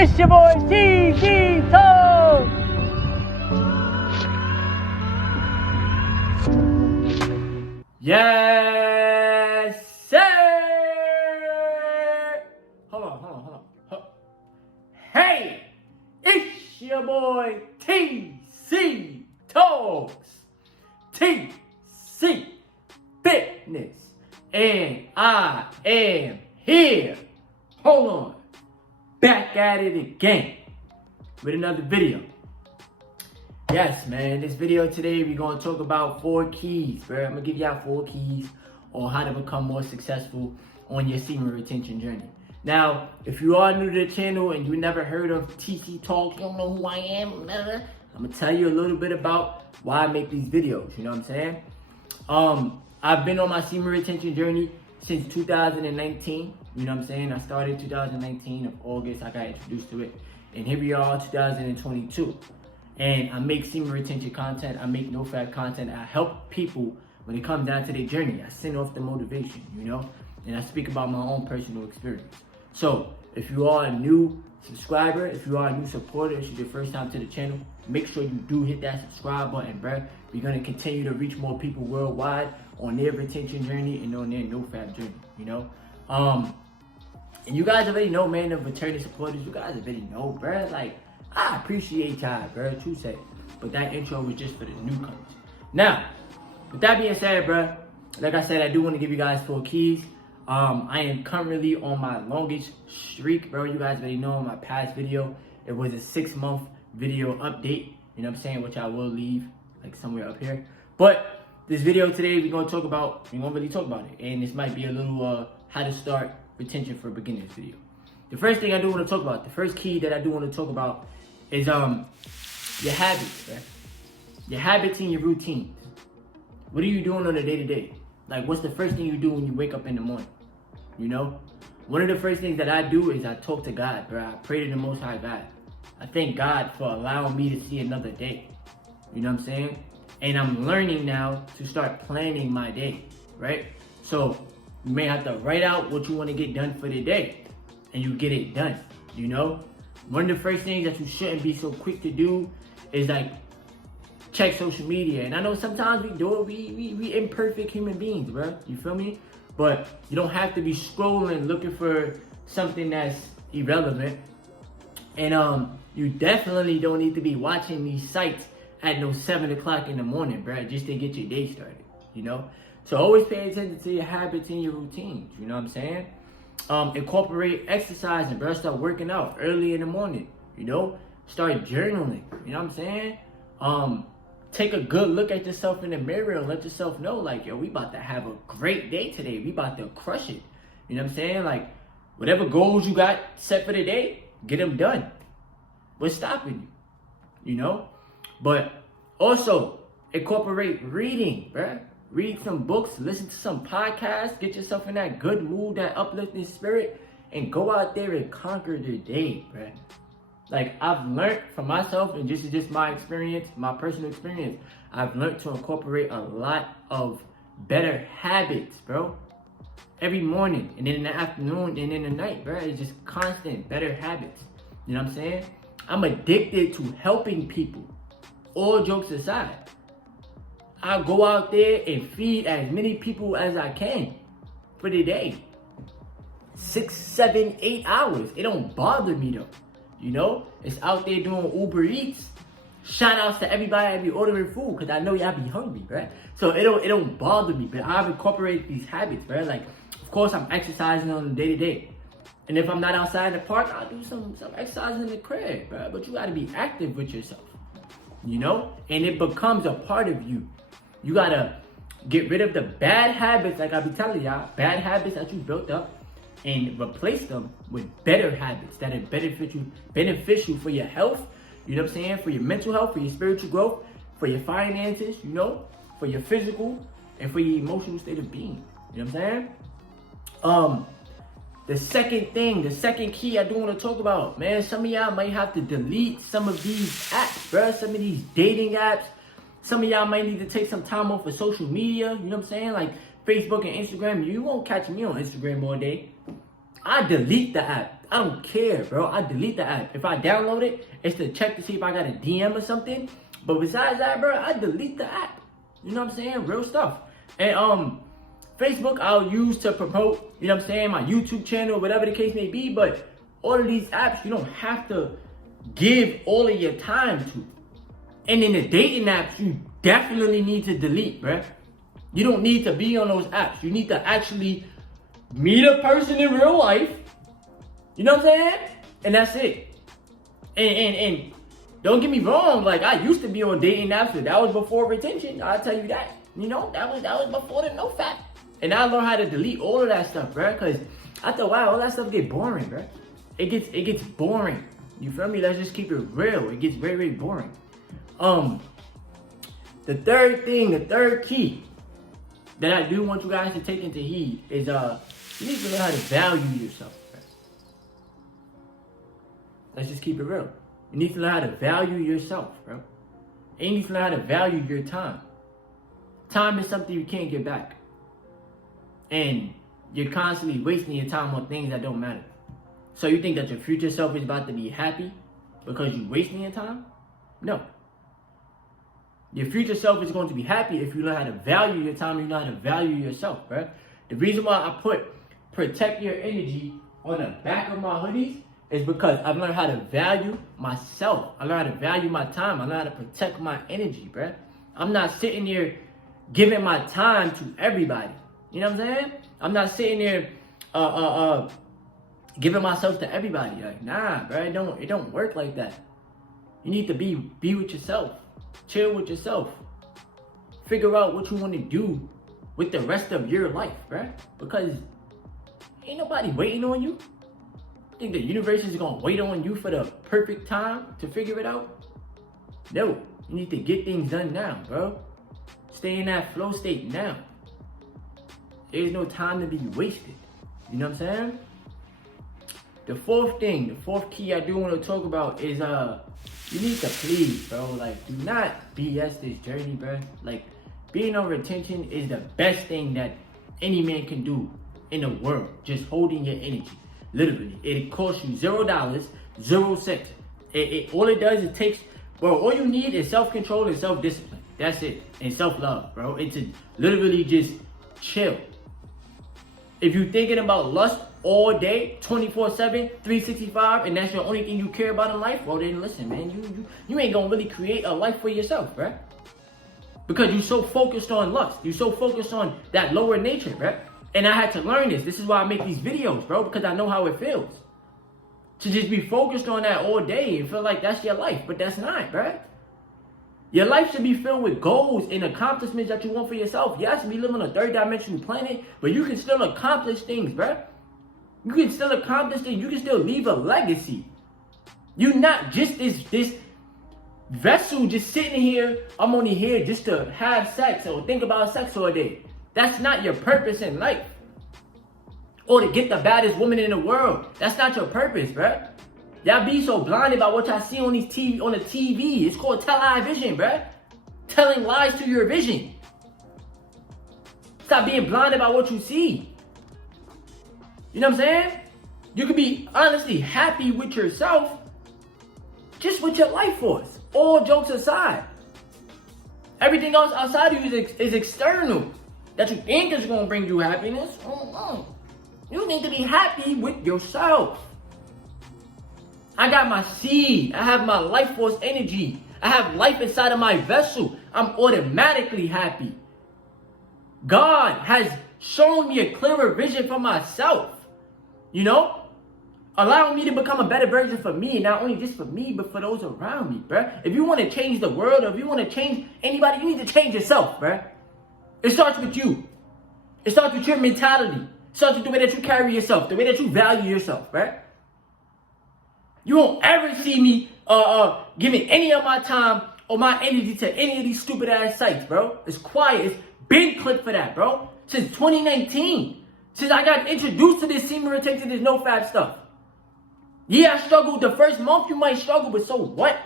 It's your boy TG Talk. Yes, sir. Hold on. Hey, it's your boy TC Talks. TC Fitness. And I am here. Hold on. Back at it again with another video. Yes, man. This video today, we're going to talk about 4 keys, bro. I'm going to give y'all 4 keys on how to become more successful on your semen retention journey. Now, if you are new to the channel and you never heard of TC Talk, you don't know who I am, I'm going to tell you a little bit about why I make these videos. You know what I'm saying? I've been on my semen retention journey since 2019. You know what I'm saying? I started 2019 of August. I got introduced to it. And here we are, 2022. And I make semen retention content. I make NOFAP content. I help people when it comes down to their journey. I send off the motivation, you know? And I speak about my own personal experience. So if you are a new subscriber, if you are a new supporter, if it's your first time to the channel, make sure you do hit that subscribe button, bruh. We're going to continue to reach more people worldwide on their retention journey and on their NOFAP journey, you know? And you guys already know, man, the returning supporters, you guys already know, bruh. Like, I appreciate y'all, bruh, true say. But that intro was just for the newcomers. Now, with that being said, bruh, like I said, I do want to give you guys 4 keys. I am currently on my longest streak, bro. You guys already know in my past video, it was a 6-month video update. You know what I'm saying? Which I will leave, like, somewhere up here. But this video today, we're going to really talk about it. And this might be a little how to start retention for beginners video. The first thing I do want to talk about, the first key that I do want to talk about is your habits, right? Your habits and your routines. What are you doing on a day-to-day? Like, what's the first thing you do when you wake up in the morning? You know? One of the first things that I do is I talk to God, bro. I pray to the Most High God. I thank God for allowing me to see another day. You know what I'm saying? And I'm learning now to start planning my day, right? So you may have to write out what you want to get done for the day, and you get it done, you know? One of the first things that you shouldn't be so quick to do is like check social media. And I know sometimes we do it, we imperfect human beings, bro. You feel me? But you don't have to be scrolling looking for something that's irrelevant. And you definitely don't need to be watching these sites at no 7 o'clock in the morning, bro, just to get your day started, you know? So always pay attention to your habits and your routines, you know what I'm saying? Incorporate exercising, bro. Start working out early in the morning, you know? Start journaling, you know what I'm saying? Take a good look at yourself in the mirror and let yourself know, like, yo, we about to have a great day today. We about to crush it. You know what I'm saying? Like, whatever goals you got set for the day, get them done. What's stopping you? You know? But also, incorporate reading, bruh. Read some books, listen to some podcasts, get yourself in that good mood, that uplifting spirit, and go out there and conquer the day, bruh. Like, I've learned from myself, and this is just my experience, my personal experience, I've learned to incorporate a lot of better habits, bro. Every morning, and then in the afternoon, and in the night, bro. It's just constant, better habits. You know what I'm saying? I'm addicted to helping people. All jokes aside, I go out there and feed as many people as I can for the day. 6, 7, 8 hours. It don't bother me though. You know, it's out there doing Uber Eats. Shout outs to everybody that be ordering food, because I know y'all be hungry, right? So it don't bother me, but I've incorporated these habits, right? Like, of course, I'm exercising on a day-to-day. And if I'm not outside in the park, I'll do some exercise in the crib, right? But you gotta be active with yourself, you know? And it becomes a part of you. You gotta get rid of the bad habits, like I be telling y'all, bad habits that you built up, and replace them with better habits that are beneficial for your health, you know what I'm saying? For your mental health, for your spiritual growth, for your finances, you know, for your physical, and for your emotional state of being. You know what I'm saying? The second key I do want to talk about, man, some of y'all might have to delete some of these apps, bro, some of these dating apps. Some of y'all might need to take some time off of social media, you know what I'm saying? Like Facebook and Instagram. You won't catch me on Instagram all day. I delete the app. I don't care, bro. I delete the app. If I download it, it's to check to see if I got a DM or something. But besides that, bro, I delete the app. You know what I'm saying? Real stuff. And Facebook I'll use to promote, you know what I'm saying, my YouTube channel, whatever the case may be. But all of these apps, you don't have to give all of your time to. And in the dating apps, you definitely need to delete, bro. You don't need to be on those apps. You need to actually meet a person in real life. You know what I'm saying? And that's it. And don't get me wrong, like I used to be on dating apps, but that was before retention. I'll tell you that. You know, that was before the NOFAP. And I learned how to delete all of that stuff, bro. Cause I thought, wow, all that stuff get boring, bro. It gets boring. You feel me? Let's just keep it real. It gets very, very boring. The third key that I do want you guys to take into heed is you need to learn how to value yourself. Bro. Let's just keep it real. You need to learn how to value yourself, bro. And you need to learn how to value your time. Time is something you can't get back. And you're constantly wasting your time on things that don't matter. So you think that your future self is about to be happy because you're wasting your time? No. Your future self is going to be happy if you learn how to value your time, you know how to value yourself, bro. The reason why I put protect your energy on the back of my hoodies is because I've learned how to value myself. I learned how to value my time. I learned how to protect my energy, bro. I'm not sitting here giving my time to everybody. You know what I'm saying? I'm not sitting there giving myself to everybody. Like, nah, bro, it don't work like that. You need to be with yourself. Chill with yourself. Figure out what you want to do with the rest of your life, bro. Because ain't nobody waiting on you. Think the universe is gonna wait on you for the perfect time to figure it out? No, you need to get things done now, bro. Stay in that flow state now. There's no time to be wasted. You know what I'm saying? The fourth key I do want to talk about is you need to please, bro. Like, do not BS this journey, bro. Like, being on retention is the best thing that any man can do in the world. Just holding your energy. Literally. It costs you $0, 0 cents. All it does is takes, bro, all you need is self-control and self-discipline. That's it. And self-love, bro. It's literally just chill. If you're thinking about lust all day, 24/7, 365, and that's your only thing you care about in life, well then listen, man, you ain't gonna really create a life for yourself, bro. Because you're so focused on lust. You're so focused on that lower nature, bro. And I had to learn this. This is why I make these videos, bro, because I know how it feels. To just be focused on that all day and feel like that's your life, but that's not, bro. Your life should be filled with goals and accomplishments that you want for yourself. Yes, we live on a third dimensional planet, but you can still accomplish things, bro. You can still accomplish things. You can still leave a legacy. You're not just this vessel just sitting here. I'm only here just to have sex or think about sex all day. That's not your purpose in life. Or to get the baddest woman in the world. That's not your purpose, bro. Y'all be so blinded by what y'all see on the TV. It's called television, bruh. Telling lies to your vision. Stop being blinded by what you see. You know what I'm saying? You could be honestly happy with yourself, just with your life force. All jokes aside. Everything else outside of you is external. That you think is going to bring you happiness. You need to be happy with yourself. I got my seed. I have my life force energy. I have life inside of my vessel. I'm automatically happy. God has shown me a clearer vision for myself. You know? Allowing me to become a better version for me. Not only just for me, but for those around me, bruh. If you want to change the world, or if you want to change anybody, you need to change yourself, bruh. It starts with you. It starts with your mentality. It starts with the way that you carry yourself. The way that you value yourself, bruh. You won't ever see me giving any of my time or my energy to any of these stupid ass sites, bro. It's quiet. It's been clicked for that, bro. Since 2019. Since I got introduced to this semen retention, this NOFAP stuff. Yeah, I struggled. The first month you might struggle, but so what?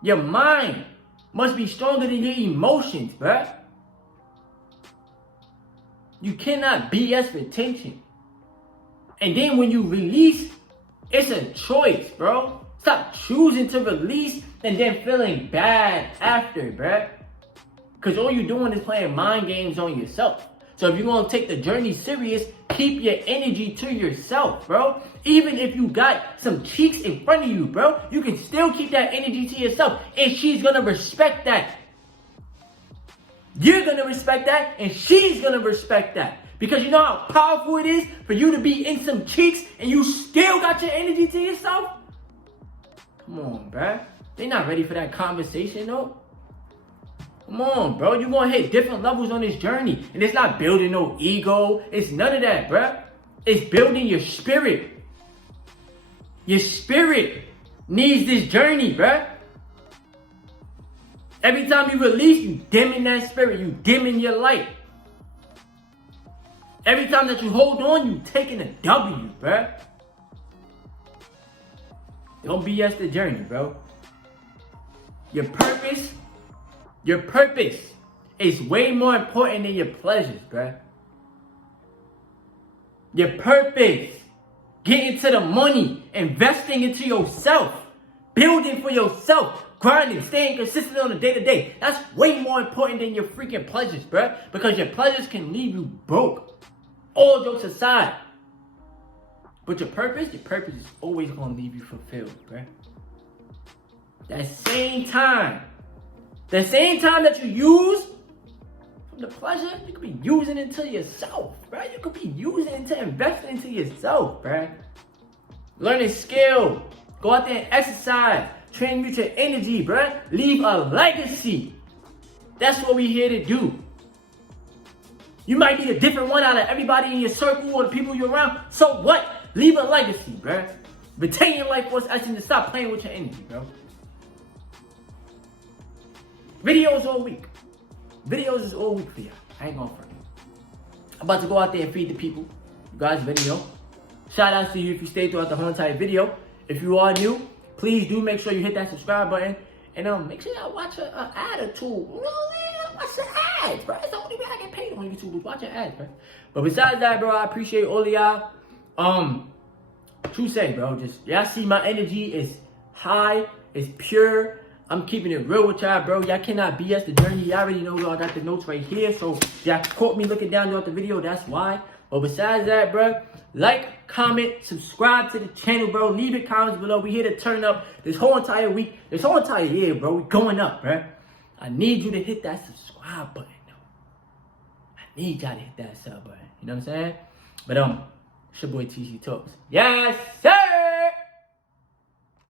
Your mind must be stronger than your emotions, bro. You cannot BS retention. And then when you release It's a choice, bro. Stop choosing to release and then feeling bad after, bruh. Because all you're doing is playing mind games on yourself. So if you're going to take the journey serious, keep your energy to yourself, bro. Even if you got some cheeks in front of you, bro, you can still keep that energy to yourself. And she's going to respect that. You're going to respect that, and she's going to respect that. Because you know how powerful it is for you to be in some cheeks and you still got your energy to yourself? Come on, bruh. They're not ready for that conversation, though. Come on, bro. You're going to hit different levels on this journey. And it's not building no ego. It's none of that, bruh. It's building your spirit. Your spirit needs this journey, bruh. Every time you release, you dimming that spirit. You dimming your light. Every time that you hold on, you taking a W, bruh. Don't BS the journey, bro. Your purpose is way more important than your pleasures, bruh. Your purpose, getting to the money, investing into yourself, building for yourself, grinding, staying consistent on a day-to-day. That's way more important than your freaking pleasures, bruh. Because your pleasures can leave you broke. All jokes aside. But your purpose is always going to leave you fulfilled, bruh. That same time that you use from the pleasure, you could be using it to yourself, bruh. You could be using it to invest into yourself, bruh. Learn a skill. Go out there and exercise. Transmute your energy, bruh. Leave a legacy. That's what we're here to do. You might be the different one out of everybody in your circle or the people you're around. So what? Leave a legacy, bruh. Retain your life force essence and stop playing with your energy, bro. Videos all week. Videos is all week for you. I ain't gonna front. I'm about to go out there and feed the people. You guys video. Shout out to you if you stayed throughout the whole entire video. If you are new, please do make sure you hit that subscribe button. And make sure y'all watch an ad or two. You know what I'm saying? Watch the ads, bro. It's the only way I get paid on YouTube. Watch your ads, bro. But besides that, bro, I appreciate all of y'all. True say, bro. Just y'all see my energy is high, it's pure. I'm keeping it real with y'all, bro. Y'all cannot BS the journey. Y'all already know I got the notes right here. So y'all caught me looking down throughout the video. That's why. But besides that, bro, like, comment, subscribe to the channel, bro. Leave your comments below. We here to turn up this whole entire week, this whole entire year, bro. We going up, bro. I need you to hit that subscribe button, though. I need y'all to hit that sub button. You know what I'm saying? But it's your boy TC Talks. Yes, sir.